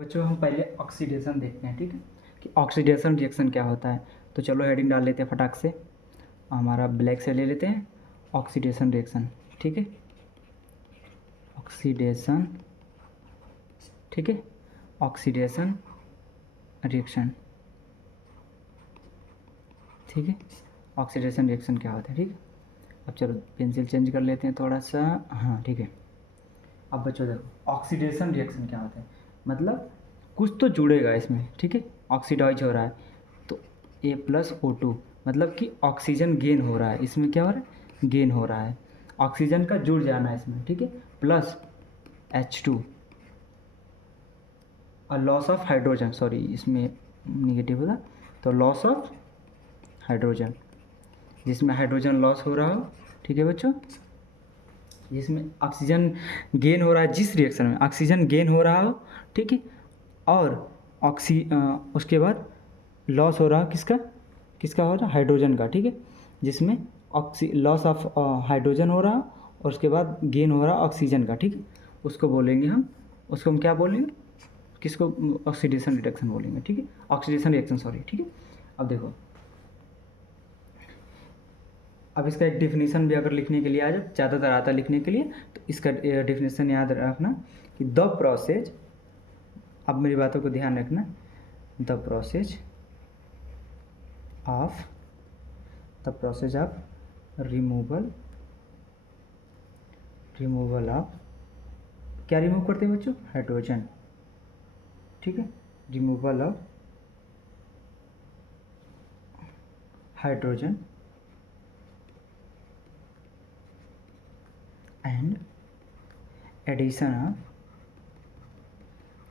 बच्चों हम पहले ऑक्सीडेशन देखते हैं, ठीक है, कि ऑक्सीडेशन रिएक्शन क्या होता है। तो चलो हेडिंग डाल लेते हैं फटाक से, हमारा ब्लैक से ले लेते हैं ऑक्सीडेशन रिएक्शन, ठीक है, ऑक्सीडेशन, ठीक है, ऑक्सीडेशन रिएक्शन, ठीक है, ऑक्सीडेशन रिएक्शन क्या होता है, ठीक है। अब चलो पेंसिल चेंज कर लेते हैं थोड़ा सा, हाँ ठीक है। अब बच्चों देखो ऑक्सीडेशन रिएक्शन क्या होता है, मतलब कुछ तो जुड़ेगा इसमें, ठीक है, ऑक्सीडाइज हो रहा है तो A+O2 मतलब कि ऑक्सीजन गेन हो रहा है, इसमें क्या हो रहा है, गेन हो रहा है, ऑक्सीजन का जुड़ जाना है इसमें, ठीक है, प्लस H2 और लॉस ऑफ हाइड्रोजन, सॉरी इसमें निगेटिव होगा तो लॉस ऑफ हाइड्रोजन, जिसमें हाइड्रोजन लॉस हो रहा हो, ठीक है बच्चों, जिसमें ऑक्सीजन गेन हो रहा है, जिस रिएक्शन में ऑक्सीजन गेन हो रहा हो, ठीक है, और उसके बाद लॉस हो रहा किसका किसका हो रहा, हाइड्रोजन का, ठीक है, जिसमें लॉस ऑफ हाइड्रोजन हो रहा और उसके बाद गेन हो रहा ऑक्सीजन का, ठीक है, उसको बोलेंगे हम, उसको हम क्या बोलेंगे, किसको, ऑक्सीडेशन रिडक्शन बोलेंगे, ठीक है, ऑक्सीडेशन रिएक्शन, सॉरी, ठीक है। अब देखो, अब इसका एक डिफिनीसन भी अगर लिखने के लिए आ जाए, ज़्यादातर आता है लिखने के लिए, तो इसका डिफिनीसन याद रखना कि द प्रोसेस, अब मेरी बातों को ध्यान रखना, the process of removal of, क्या रिमूव करते हैं बच्चों, हाइड्रोजन, ठीक है, removal of hydrogen and addition of,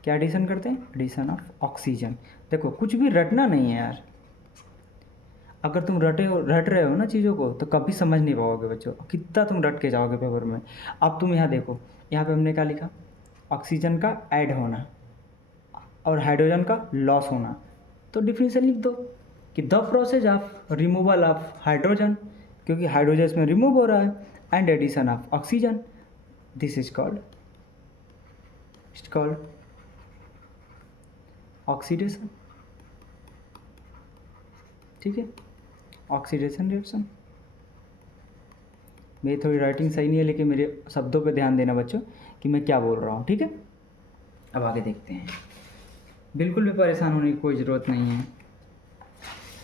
क्या एडिशन करते हैं, एडिशन ऑफ ऑक्सीजन। देखो कुछ भी रटना नहीं है यार, अगर तुम रट रहे हो ना चीज़ों को तो कभी समझ नहीं पाओगे बच्चों, कितना तुम रट के जाओगे पेपर में। अब तुम यहाँ देखो, यहाँ पे हमने क्या लिखा, ऑक्सीजन का ऐड होना और हाइड्रोजन का लॉस होना, तो डिफिनेशन लिख दो कि the process of removal of hydrogen, क्योंकि हाइड्रोजन इसमें रिमूव हो रहा है, and addition of oxygen, this is called oxidation, ठीक है, ऑक्सीडेशन रिएक्शन। मेरी थोड़ी राइटिंग सही नहीं है, लेकिन मेरे शब्दों पे ध्यान देना बच्चों कि मैं क्या बोल रहा हूँ, ठीक है। अब आगे देखते हैं, बिल्कुल भी परेशान होने की कोई ज़रूरत नहीं है।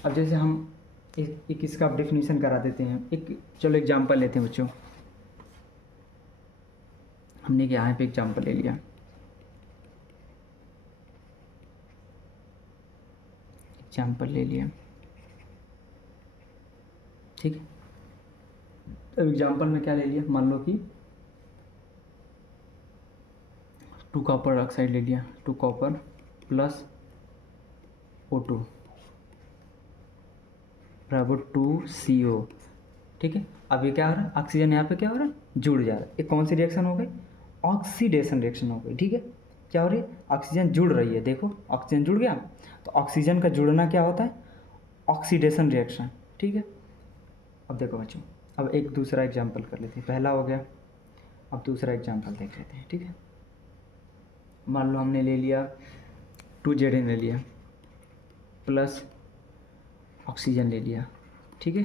अब जैसे हम एक इसका डेफिनेशन करा देते हैं, एक चलो एग्जांपल लेते हैं बच्चों, हमने यहाँ पे एग्जांपल ले लिया, ठीक है। अब एग्जांपल में क्या ले लिया, मान लो कि 2 कॉपर ऑक्साइड ले लिया, 2 कॉपर प्लस O2 बराबर 2CO, ठीक है। अब ये क्या हो रहा है, ऑक्सीजन यहाँ पे क्या हो रहा है, जुड़ जा रहा है, ये कौन सी रिएक्शन हो गई, ऑक्सीडेशन रिएक्शन हो गई, ठीक है। क्या हो रही है, ऑक्सीजन जुड़ रही है, देखो ऑक्सीजन जुड़ गया, तो ऑक्सीजन का जुड़ना क्या होता है, ऑक्सीडेशन रिएक्शन, ठीक है। अब देखो बच्चों, अब एक दूसरा एग्जाम्पल कर लेते हैं, पहला हो गया, अब दूसरा एग्जाम्पल देख लेते हैं, ठीक है। मान लो हमने ले लिया 2Zn ले लिया प्लस ऑक्सीजन ले लिया, ठीक है,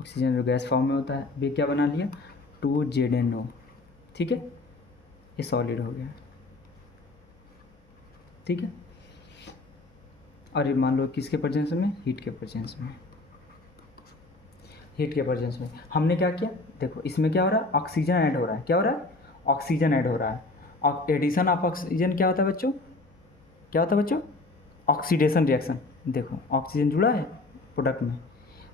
ऑक्सीजन जो गैस फॉर्म में होता है, अभी क्या बना लिया 2ZnO, ठीक है, ये सॉलिड हो गया, ठीक है। और ये मान लो किसके प्रेजेंस में, हीट के प्रेजेंस में, हमने क्या किया, देखो इसमें क्या हो रहा है, ऑक्सीजन ऐड हो रहा है, क्या हो रहा है, ऑक्सीजन ऐड हो रहा है, और एडिशन ऑफ ऑक्सीजन क्या होता है बच्चों, क्या होता है बच्चों, ऑक्सीडेशन रिएक्शन। देखो ऑक्सीजन जुड़ा है प्रोडक्ट में,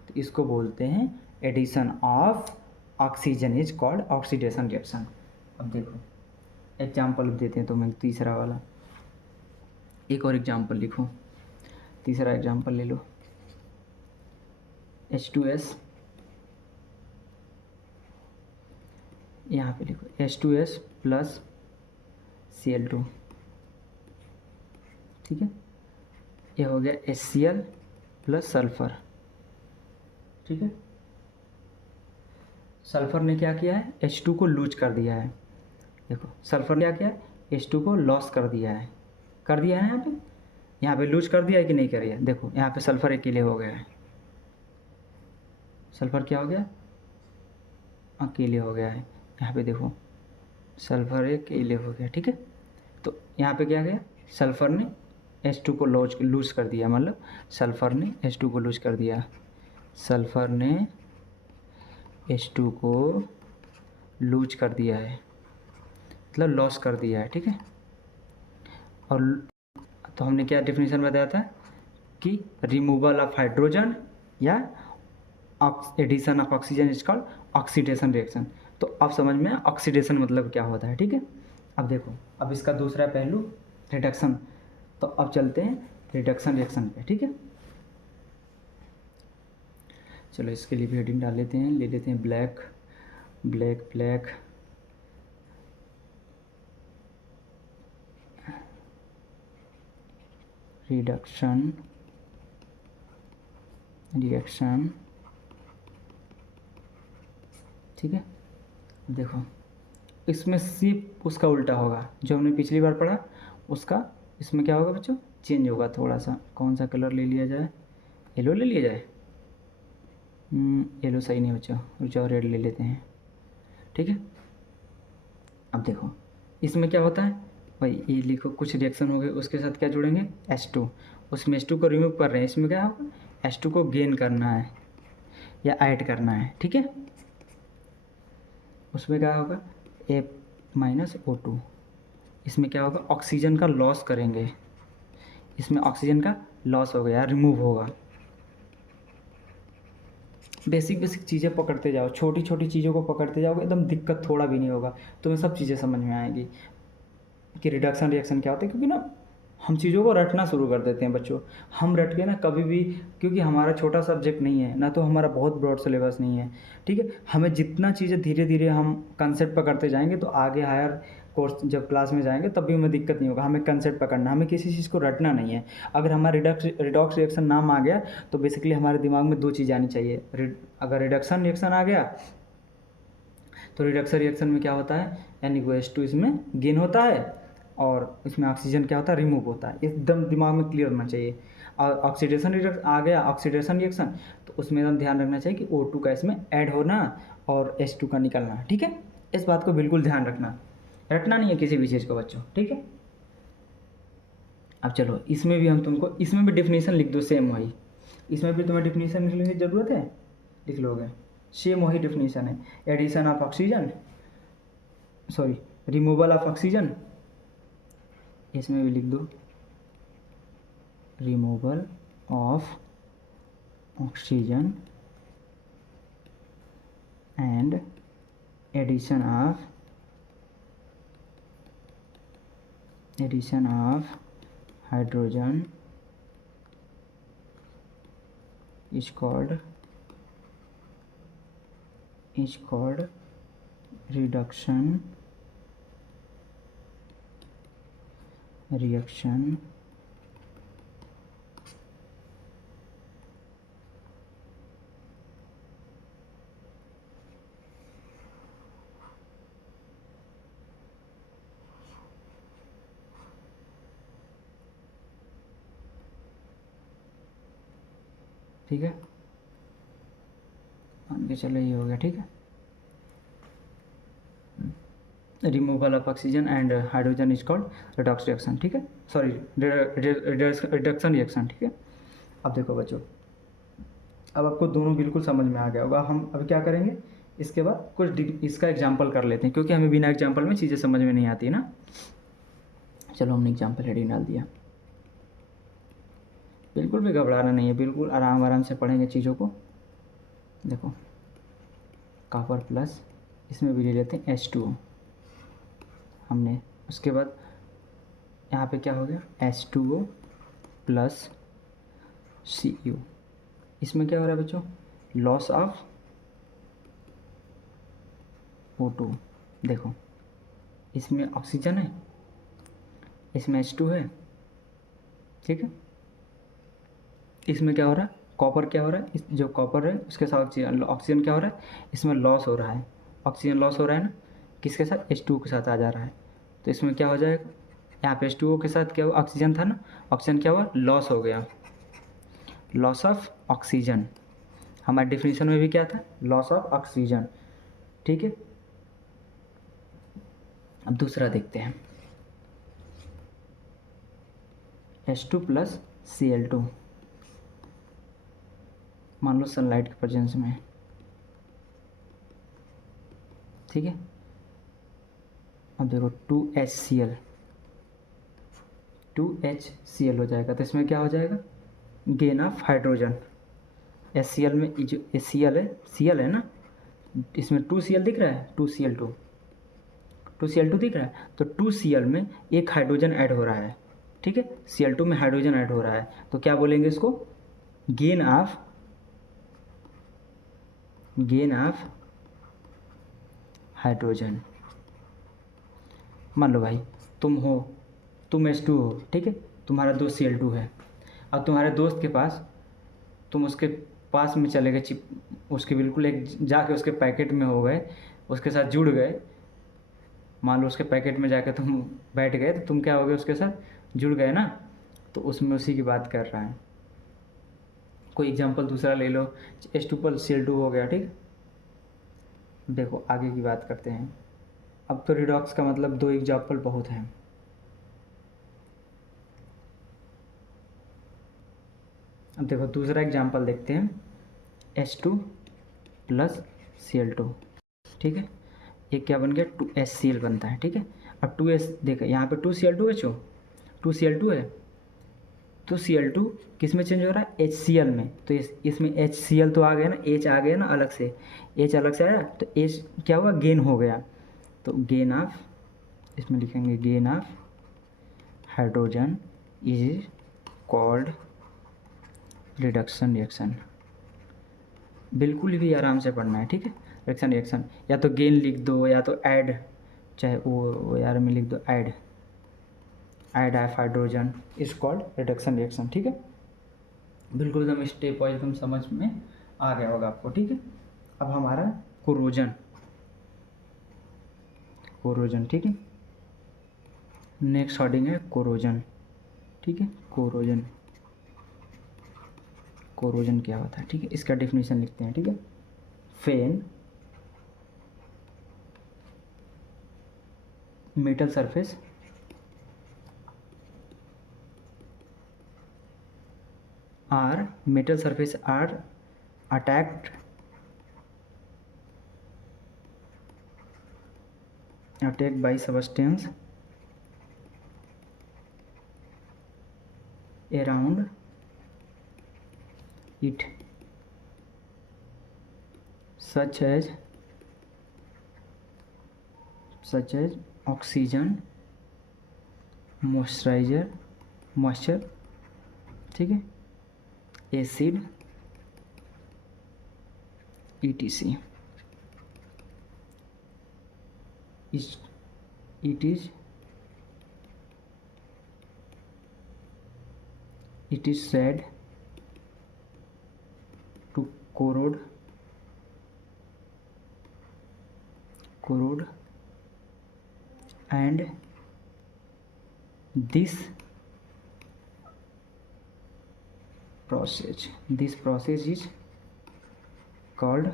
तो इसको बोलते हैं addition of oxygen, is called oxidation reaction. अब देखो एग्जाम्पल देते हैं, तो मैं तीसरा वाला, एक और एग्जाम्पल लिखो, तीसरा एग्जाम्पल ले लो, H2S, यहाँ पे लिखो H2S प्लस Cl2, ठीक है, ये हो गया HCl प्लस सल्फर, ठीक है। सल्फर ने क्या किया है, H2 को लूज कर दिया है, देखो सल्फर ने क्या किया है, H2 को लॉस कर दिया है, कर दिया है यहाँ पे लूज कर दिया है कि नहीं करिए। देखो यहाँ पे सल्फ़र अकेले हो गया है, सल्फ़र क्या हो गया, अकेले हो गया है। यहाँ पे देखो सल्फ़र अकेले हो गया, ठीक है। तो यहाँ पे क्या गया, सल्फ़र ने H2 को लूज कर दिया, मतलब सल्फ़र ने H2 को लूज कर दिया, सल्फ़र ने H2 को लूज कर दिया है, मतलब लॉस कर दिया है, ठीक है। और तो हमने क्या डेफिनेशन बताया था कि रिमूवल ऑफ हाइड्रोजन या addition of oxygen is called oxidation reaction. तो अब समझ में ऑक्सीडेशन मतलब क्या होता है, ठीक है। अब देखो, अब इसका दूसरा पहलू रिडक्शन। तो अब चलते हैं रिडक्शन रिएक्शन पे, ठीक है। चलो इसके लिए भी हेडिंग डाल लेते हैं, ले लेते हैं black black black, reduction reaction, ठीक है। देखो इसमें सिर्फ उसका उल्टा होगा जो हमने पिछली बार पढ़ा, उसका इसमें क्या होगा बच्चों, चेंज होगा थोड़ा सा। कौन सा कलर ले लिया जाए, येलो ले लिया जाए, येलो सही नहीं बच्चों, रुचो रेड ले लेते हैं, ठीक है। अब देखो इसमें क्या होता है, भाई ये लिखो कुछ रिएक्शन हो गए, उसके साथ क्या जुड़ेंगे, H2, उसमें H2 को रिमूव कर रहे हैं, इसमें क्या होगा, H2 को गेन करना है या ऐड करना है, ठीक है। उसमें क्या होगा, A-O2, इसमें क्या होगा, ऑक्सीजन का लॉस करेंगे, इसमें ऑक्सीजन का लॉस हो गया, रिमूव होगा। बेसिक बेसिक चीज़ें पकड़ते जाओ, छोटी छोटी चीज़ों को पकड़ते जाओगे, एकदम दिक्कत थोड़ा भी नहीं होगा, तुम्हें सब चीज़ें समझ में आएगी कि रिडक्शन रिएक्शन क्या होता है। क्योंकि ना हम चीज़ों को रटना शुरू कर देते हैं बच्चों, हम रट के ना कभी भी, क्योंकि हमारा छोटा सब्जेक्ट नहीं है ना, तो हमारा बहुत ब्रॉड सिलेबस नहीं है, ठीक है। हमें जितना चीज़ें धीरे धीरे हम कंसेप्ट पकड़ते जाएंगे, तो आगे हायर कोर्स जब क्लास में जाएंगे तब भी हमें दिक्कत नहीं होगा। हमें कंसेप्ट पकड़ना, हमें किसी चीज़ को रटना नहीं है। अगर हमारा रिडॉक्स रिएक्शन नाम आ गया तो बेसिकली हमारे दिमाग में दो चीज़ आनी चाहिए। अगर रिडक्शन रिएक्शन आ गया तो रिडक्शन रिएक्शन में क्या होता है, NaOH2 इसमें गेन होता है और इसमें ऑक्सीजन क्या होता है, रिमूव होता है। एकदम दिमाग में क्लियर होना चाहिए। और ऑक्सीडेशन रिएक्शन आ गया, ऑक्सीडेशन रिएक्शन, तो उसमें एकदम ध्यान रखना चाहिए कि O2 का इसमें ऐड होना और H2 का निकलना, ठीक है। इस बात को बिल्कुल ध्यान रखना, रटना नहीं है किसी भी चीज़ को बच्चों, ठीक है। अब चलो इसमें भी हम तुमको, इसमें भी डिफिनीशन लिख दो सेम वही, इसमें भी तुम्हें डिफिनीशन लिखने की ज़रूरत है, लिख लोगे, सेम वही डिफिनीशन है। Addition of oxygen, sorry removal of oxygen, इसमें भी लिख दो removal of oxygen and addition of hydrogen is called reduction reaction ठीक है। आगे चलो ये हो गया, ठीक है। Removal of oxygen and hydrogen is called redox reaction, ठीक है, सॉरी रिडक्शन रिएक्शन, ठीक है। अब देखो बच्चों, अब आपको दोनों बिल्कुल समझ में आ गया होगा। हम अब क्या करेंगे, इसके बाद कुछ इसका एग्जाम्पल कर लेते हैं, क्योंकि हमें बिना एग्जाम्पल में चीज़ें समझ में नहीं आती ना। चलो हमने एग्जाम्पल हेडिंग डाल दिया, बिल्कुल भी घबराना नहीं है, बिल्कुल आराम आराम से पढ़ेंगे चीज़ों को। देखो कॉपर प्लस, इसमें भी ले लेते हैं H2O हमने, उसके बाद यहाँ पे क्या हो गया H2O प्लस Cu, इसमें क्या हो रहा है बच्चों, लॉस ऑफ O2। देखो इसमें ऑक्सीजन है, इसमें H2 है, ठीक है। इसमें क्या हो रहा है, कॉपर क्या हो रहा है, इस जो कॉपर है उसके साथ ऑक्सीजन क्या हो रहा है, इसमें लॉस हो रहा है, ऑक्सीजन लॉस हो रहा है ना, किसके साथ, H2 के साथ आ जा रहा है। तो इसमें क्या हो जाएगा, यहाँ पे H2O के साथ क्या हुआ, ऑक्सीजन था ना, ऑक्सीजन क्या हुआ, लॉस हो गया, लॉस ऑफ ऑक्सीजन। हमारे डिफिनीशन में भी क्या था, लॉस ऑफ ऑक्सीजन। ठीक है, अब दूसरा देखते हैं, H2 प्लस Cl2, मान लो सनलाइट के प्रेजेंस में। ठीक है, अब देखो 2HCl, 2HCl हो जाएगा, तो इसमें क्या हो जाएगा, गेन ऑफ हाइड्रोजन। HCl में जो HCl है, Cl है ना, इसमें 2Cl दिख रहा है, 2Cl2, 2Cl2 दिख रहा है, तो 2Cl में एक हाइड्रोजन ऐड हो रहा है। ठीक है, Cl2 में हाइड्रोजन ऐड हो रहा है, तो क्या बोलेंगे इसको, गेन ऑफ हाइड्रोजन। मान लो भाई तुम H2 हो, ठीक है, तुम्हारा दोस्त Cl2 है। अब तुम्हारे दोस्त के पास, तुम उसके पास में चले गए, उसके बिल्कुल एक जाके उसके पैकेट में हो गए, उसके साथ जुड़ गए। मान लो उसके पैकेट में जाकर तुम बैठ गए, तो तुम क्या हो गए, उसके साथ जुड़ गए ना, तो उसमें उसी की बात कर रहा है। कोई एग्जांपल दूसरा ले लो, H2 पर Cl2 हो गया। ठीक, देखो आगे की बात करते हैं। अब तो रिडॉक्स का मतलब 2 एग्जाम्पल बहुत हैं। अब देखो दूसरा एग्जाम्पल देखते हैं, H2 प्लस Cl2। ठीक है, ये क्या बन गया, 2HCl बनता है। ठीक है, अब 2H देखो यहाँ पे 2Cl2H, 2Cl2 है, तो Cl2 किस में चेंज हो रहा है, HCl में। तो इसमें HCl तो आ गया ना, H आ गया ना अलग से, H अलग से आया, तो H क्या हुआ, गेन हो गया। तो गेन ऑफ, इसमें लिखेंगे gain of hydrogen is called reduction reaction. बिल्कुल भी आराम से पढ़ना है। ठीक है, रिडक्शन रिएक्शन, या तो गेन लिख दो या तो ऐड, चाहे वो यार में लिख दो add of hydrogen is called reduction reaction. ठीक है, बिल्कुल एकदम स्टेप वाइज एकदम समझ में आ गया होगा आपको। ठीक है, अब हमारा कोरोजन, ठीक है, नेक्स्ट हेडिंग है कोरोजन। ठीक है, कोरोजन क्या होता है। ठीक है, इसका डेफिनेशन लिखते हैं। ठीक है, फेन metal surface are attacked by substance around it such as oxygen, moisture, ठीक है, acid, etc. It is said to corrode and this process is called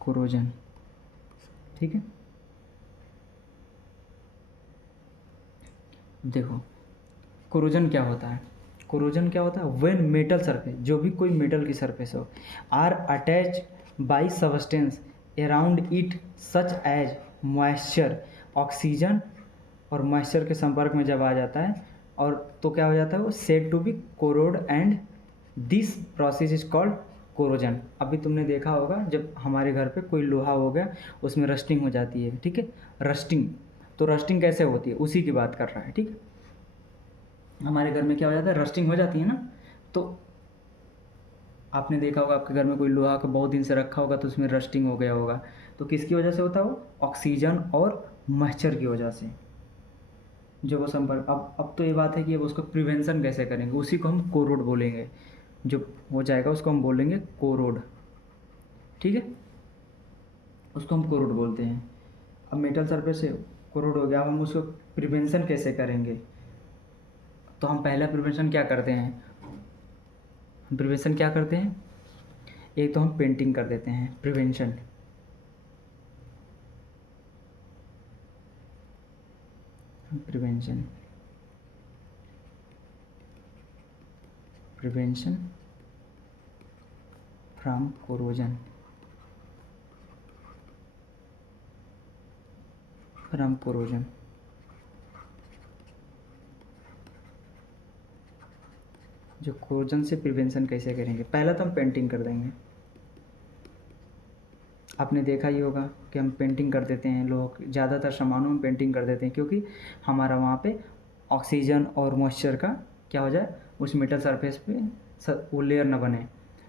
corrosion। ठीक है, देखो कोरोजन क्या होता है, व्हेन मेटल सरफेस, जो भी कोई मेटल की सरफेस हो, are attach by substance around it such as moisture, oxygen और मॉइस्चर के संपर्क में जब आ जाता है, और तो क्या हो जाता है, वो said to be corrode and this process is called corrosion. अभी तुमने देखा होगा जब हमारे घर पे कोई लोहा हो गया, उसमें रस्टिंग हो जाती है। ठीक है, रस्टिंग, तो रस्टिंग कैसे होती है, उसी की बात कर रहा है। ठीक है, हमारे घर में क्या हो जाता है, रस्टिंग हो जाती है ना। तो आपने देखा होगा आपके घर में कोई लोहा का बहुत दिन से रखा होगा, तो उसमें रस्टिंग हो गया होगा, तो किसकी वजह से होता है वो, ऑक्सीजन और मॉइस्चर की वजह से जो वो संपर्क। अब तो ये बात है कि अब उसको प्रिवेंशन कैसे करेंगे, उसी को हम कोरोड बोलेंगे, जो हो जाएगा उसको हम बोलेंगे कोरोड। ठीक है, उसको हम कोरोड बोलते हैं। अब मेटल सरफेस से कोरोड हो गया, अब हम उसको प्रिवेंशन कैसे करेंगे? तो हम पहला प्रिवेंशन क्या करते हैं? प्रिवेंशन क्या करते हैं? एक तो हम पेंटिंग कर देते हैं, prevention. Prevention prevention from corrosion, from corrosion. जो कोरोजन से प्रिवेंशन कैसे करेंगे? पहला तो हम पेंटिंग कर देंगे। आपने देखा ही होगा कि हम पेंटिंग कर देते हैं, लोग ज़्यादातर सामानों में पेंटिंग कर देते हैं, क्योंकि हमारा वहाँ पे ऑक्सीजन और मॉइस्चर का क्या हो जाए, उस मेटल सरफेस पे वो लेयर ना बने,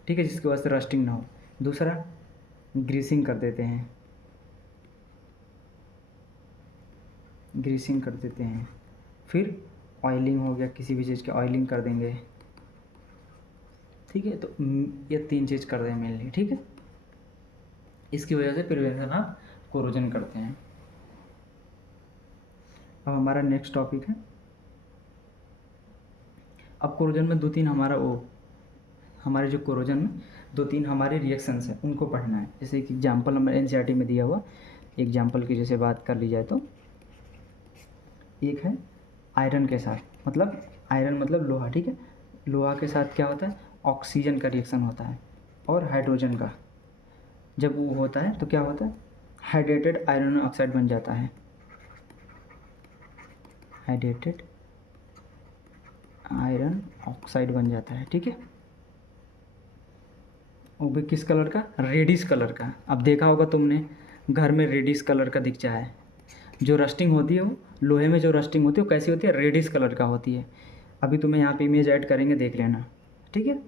ठीक है, जिसकी वजह से रस्टिंग ना हो। दूसरा, ग्रीसिंग कर देते हैं, ग्रीसिंग कर देते हैं। फिर ऑयलिंग हो गया, किसी भी चीज़ की ऑयलिंग कर देंगे, ठीक है। तो ये 3 चीज़ कर रहे हैं मेनली, ठीक है। इसकी वजह से प्रिवेंशन ऑफ कोरोजन करते हैं। अब हमारा नेक्स्ट टॉपिक है, अब कोरोजन में 2-3 हमारे जो कोरोजन में 2-3 हमारे रिएक्शंस हैं, उनको पढ़ना है। जैसे कि एग्जांपल हमारे एनसीईआरटी में दिया हुआ एग्जांपल की जैसे बात कर ली जाए तो एक है आयरन के साथ, मतलब आयरन मतलब लोहा, ठीक है। लोहा के साथ क्या होता है? ऑक्सीजन का रिएक्शन होता है और हाइड्रोजन का। जब वो होता है तो क्या होता है? हाइड्रेटेड आयरन ऑक्साइड बन जाता है, हाइड्रेटेड आयरन ऑक्साइड बन जाता है, ठीक है। वो भी किस कलर का? रेडिश कलर का। अब देखा होगा तुमने घर में रेडिश कलर का दिख जाए, जो रस्टिंग होती है वो लोहे में जो रस्टिंग होती है वो कैसी होती है? रेडिश कलर का होती है। अभी तुम्हें यहाँ पे इमेज ऐड करेंगे, देख लेना, ठीक है।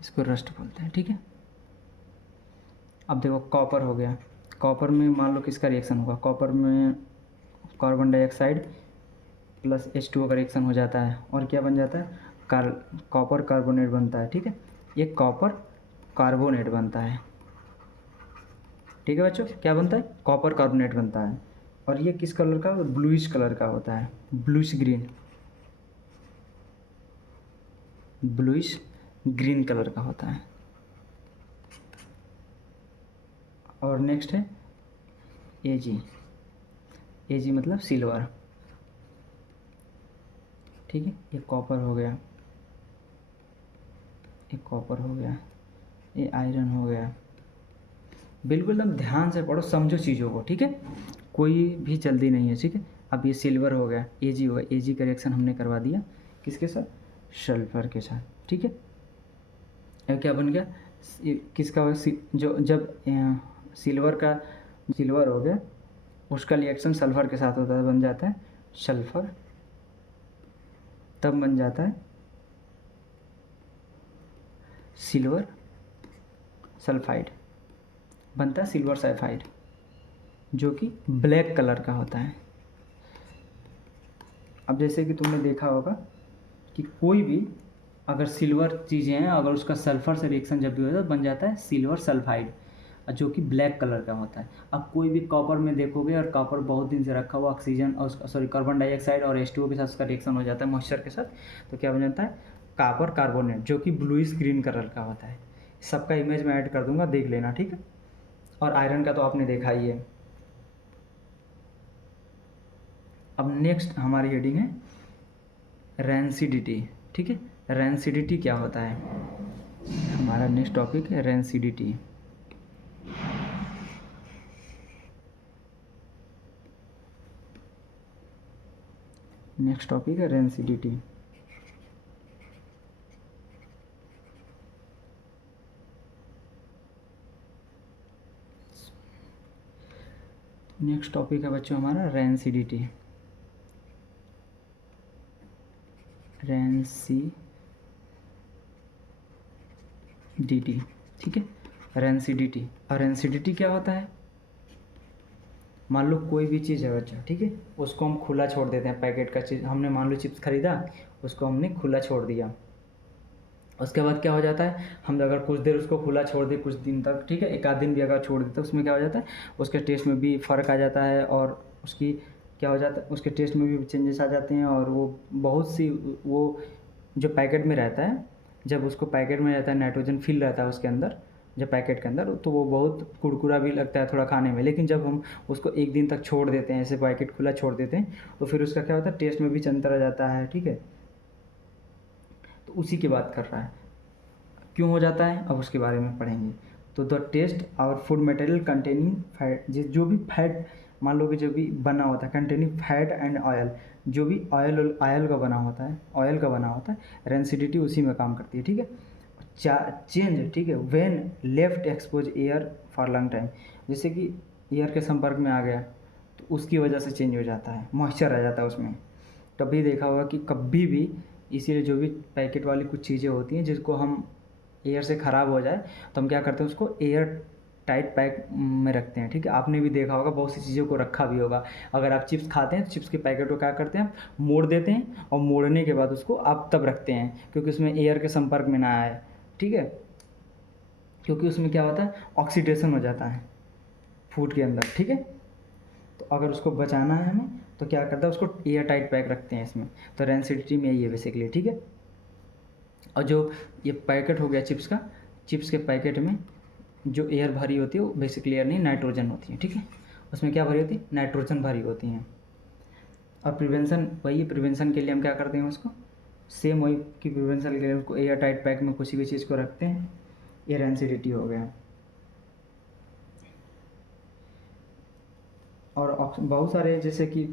इसको रस्ट बोलते हैं, ठीक है। अब देखो कॉपर हो गया, कॉपर में मान लो किसका रिएक्शन होगा? कॉपर में कार्बन डाइऑक्साइड प्लस H2O का रिएक्शन हो जाता है और क्या बन जाता है? कॉपर कार्बोनेट बनता है, ठीक है। ये कॉपर कार्बोनेट बनता है, ठीक है बच्चों। क्या बनता है? कॉपर कार्बोनेट बनता है। और ये किस कलर का? ब्लूइश कलर का होता है, bluish green, bluish green colour का होता है। और नेक्स्ट है Ag, Ag मतलब सिल्वर, ठीक है। ये कॉपर हो गया, ये कॉपर हो गया, ये आयरन हो गया। बिल्कुल एकदम ध्यान से पढ़ो, समझो चीज़ों को, ठीक है। कोई भी जल्दी नहीं है, ठीक है। अब ये सिल्वर हो गया, Ag हो गया। Ag का रिएक्शन हमने करवा दिया किसके साथ? सल्फर के साथ, ठीक है। अब क्या बन गया? किसका जो जब सिल्वर हो गया, उसका रिएक्शन सल्फर के साथ होता है, बन जाता है सल्फर। तब बन जाता है सिल्वर सल्फाइड, बनता है सिल्वर सल्फाइड, जो कि ब्लैक कलर का होता है। अब जैसे कि तुमने देखा होगा कि कोई भी अगर सिल्वर चीज़ें हैं, अगर उसका सल्फर से रिएक्शन जब भी होता है तो बन जाता है सिल्वर सल्फाइड, जो कि ब्लैक कलर का होता है। अब कोई भी कॉपर में देखोगे और कॉपर बहुत दिन से रखा हुआ ऑक्सीजन और सॉरी कार्बन डाइऑक्साइड और H2O के साथ उसका रिएक्शन हो जाता है मॉइस्चर के साथ, तो क्या बन जाता है? कॉपर कार्बोनेट, जो कि ब्लूइश ग्रीन कलर का होता है। सबका इमेज मैं ऐड कर दूंगा, देख लेना, ठीक है। और आयरन का तो आपने देखा ही है। अब नेक्स्ट हमारी हेडिंग है रेंसिडिटी, ठीक है। रेंसिडिटी क्या होता है? हमारा नेक्स्ट टॉपिक है रेंसिडिटी। नेक्स्ट टॉपिक है रेंसिडिटी। नेक्स्ट टॉपिक है बच्चों हमारा रेंसिडिटी। रेंसिडिटी, ठीक है। रेंसिडिटी, और रेंसिडिटी क्या होता है? मान लो कोई भी चीज़ है बच्चा, ठीक है, उसको हम खुला छोड़ देते हैं। पैकेट का चीज़ हमने मान लो चिप्स खरीदा, उसको हमने खुला छोड़ दिया, उसके बाद क्या हो जाता है, हम अगर कुछ देर उसको खुला छोड़ दें कुछ दिन तक, ठीक है, एक आध दिन भी अगर छोड़ देते उसमें क्या हो जाता है, उसके टेस्ट में भी फ़र्क आ जाता है, और उसकी क्या हो जाता है, उसके टेस्ट में भी चेंजेस आ जाते हैं। और वो बहुत सी वो जो पैकेट में रहता है, जब उसको पैकेट में रहता है नाइट्रोजन फिल रहता है उसके अंदर, जब पैकेट के अंदर, तो वो बहुत कुरकुरा भी लगता है थोड़ा खाने में। लेकिन जब हम उसको एक दिन तक छोड़ देते हैं, ऐसे पैकेट खुला छोड़ देते हैं, तो फिर उसका क्या होता है, टेस्ट में भी अंतर आ जाता है, ठीक है। तो उसी की बात कर रहा है, क्यों हो जाता है अब उसके बारे में पढ़ेंगे। तो the test our food material containing fat, जो भी फैट, मान लो कि जो भी बना होता है कंटेनिंग फैट एंड ऑयल, जो भी ऑयल ऑयल का बना होता है, ऑयल का बना होता है, रेंसिडिटी उसी में काम करती है, ठीक है। चेंज, ठीक है, when left expose air for long time, जैसे कि एयर के संपर्क में आ गया तो उसकी वजह से चेंज हो जाता है, मॉइस्चर आ जाता है उसमें। कभी देखा होगा कि कभी भी, इसीलिए जो भी पैकेट वाली कुछ चीज़ें होती हैं जिसको हम एयर से ख़राब हो जाए तो हम क्या करते हैं, उसको एयर टाइट पैक में रखते हैं, ठीक है। आपने भी देखा होगा, बहुत सी चीज़ों को रखा भी होगा। अगर आप चिप्स खाते हैं तो चिप्स के पैकेट को क्या करते हैं, मोड़ देते हैं, और मोड़ने के बाद उसको आप तब रखते हैं क्योंकि उसमें एयर के संपर्क में ना आए, ठीक है। क्योंकि उसमें क्या होता है, ऑक्सीडेशन हो जाता है फूड के अंदर, ठीक है। तो अगर उसको बचाना है हमें तो क्या करता है, उसको एयर टाइट पैक रखते हैं इसमें। तो रेंसिडिटी में यही है बेसिकली, ठीक है। और जो ये पैकेट हो गया चिप्स का, चिप्स के पैकेट में जो एयर भरी होती है वो बेसिकली एयर नहीं, नाइट्रोजन होती है, ठीक है। उसमें क्या भरी होती है, नाइट्रोजन भरी होती हैं। और प्रिवेंशन वही, प्रिवेंशन के लिए हम क्या करते हैं उसको, सेम वही कि प्रिवेंशन के लिए उसको एयर टाइट पैक में किसी भी चीज़ को रखते हैं। एयर एंसिडिटी हो गया। और बहुत सारे जैसे कि